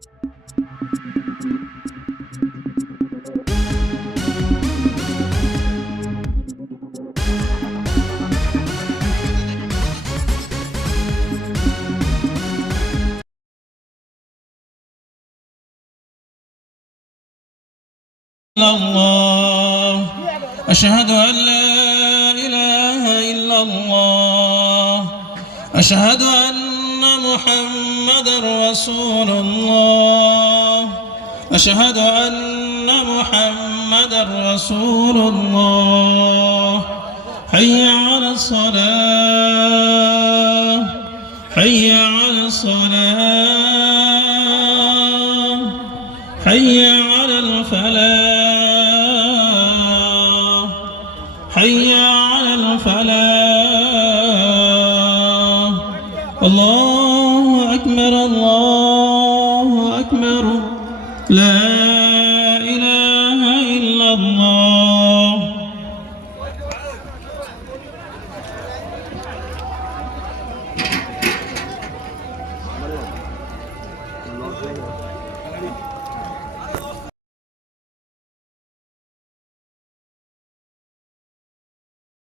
الله أشهد أن لا إله إلا الله أشهد أن محمدا رسول الله أشهد أن محمدا رسول الله حي على الصلاة حي على الصلاة حي على الفلاح حي على الفلاح الله أكبر الله أكبر لا إله إلا الله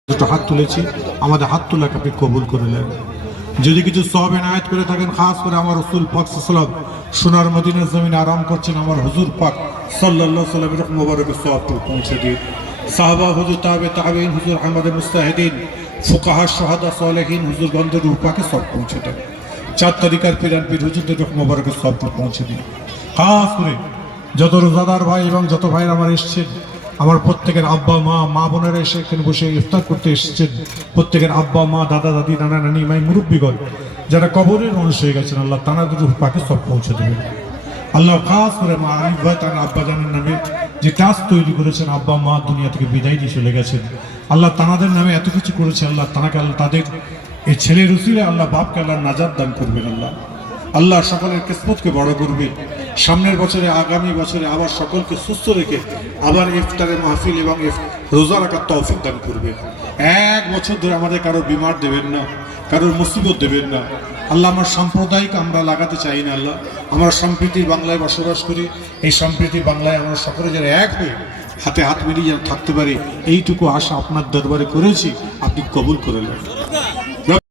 দুটো হাত তুলেছি, আমাদের হাত তোলাকে আপনি কবুল করে নেন। যদি কিছু সওয়াব এনায়েত করে থাকেন, খাস করে আমার রাসূল পাক সাল্লাল্লাহু আলাইহি ওয়াসাল্লাম সোনার মদিনার জমিনে আরাম করছেন, আমার হুজুর পাক সাল্লাল্লাহু আলাইহি ওয়াসাল্লামের মোবারকের সওয়াবটা পৌঁছে দিন। সাহাবা, হুজুর, তাবেঈন, হুজুর আহমদ মুস্তাহিদিন, ফুকাহা, শুহাদা, সালেহিন, হুজুর গন্ধের রূহ পাকে সব পৌঁছে দেন। চার তরিকার পীর হুজুরদের মোবারকের সওয়াবটা পৌঁছে দিন। খাস করে যত রোজাদার ভাই এবং যত ভাইরা আমার এসেছেন, আমার প্রত্যেকের আব্বা মা, মা বোনেরা এসে এখানে বসে ইফতার করতে এসেছেন, প্রত্যেকের আব্বা মা, দাদা দাদি, নানা নানি, মাই মুরব্বীগণ যারা কবরের মানুষ হয়ে গেছেন, আল্লাহ তানাদের রূহ পাকে সব পৌঁছে দেবেন। আল্লাহ খাস করে মা আরিফ ভাই তার আব্বা জানের নামে যে টাস্ক তৈরি করেছেন, আব্বা মা দুনিয়া থেকে বিদায় নিয়ে চলে গেছেন, আল্লাহ তানাদের নামে এত কিছু করেছে, আল্লাহ তানাকে, আল্লাহ তাদের এই ছেলের উসিলে আল্লাহ বাপকে আল্লাহ নাজাত দান করবেন। আল্লাহ সকলের কিসমতকে বড় করবে। সামনের বছরে, আগামী বছরে আবার সকলকে সুস্থ রেখে আবার ইফতারের মাহফিল এবং রোজা রাখার তৌফিক দান করবে। এক বছর ধরে আমাদের কারোর বিমার দেবেন না, কারোর মুসিবত দেবেন না। আল্লাহ আমার সাম্প্রদায়িক আমরা লাগাতে চাই না। আল্লাহ আমরা সম্প্রীতির বাংলায় বসবাস করি, এই সম্প্রীতির বাংলায় আমরা সকলে যারা এক হয়ে হাতে হাত মিলিয়ে যেন থাকতে পারি, এইটুকু আশা আপনার দরবারে করেছি, আপনি কবুল করে নেন।